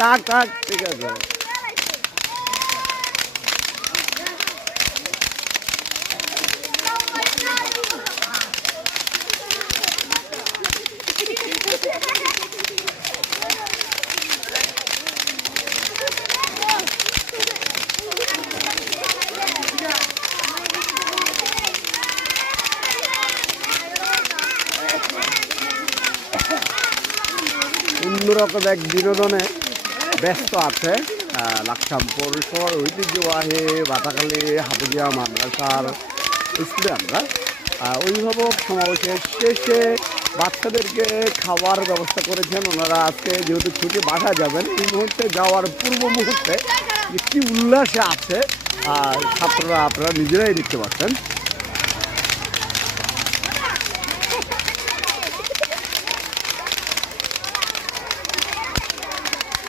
থাক থাক ঠিক আছে। অন্যরকম এক বিনোদনে ব্যস্ত আছে লাকসাম পৌরসভার ঐতিহ্যবাহী বাতাখালী হাফিজিয়া মাদ্রাসার স্টুডেন্টরা। অভিভাবক সমাবেশের শেষে বাচ্চাদেরকে খাওয়ার ব্যবস্থা করেছেন ওনারা। আজকে যেহেতু ছুটি বাসায় যাবেন, এই মুহূর্তে যাওয়ার পূর্ব মুহূর্তে কি উল্লাসে আছে ছাত্ররা, আপনারা নিজেরাই দেখতে পাচ্ছেন।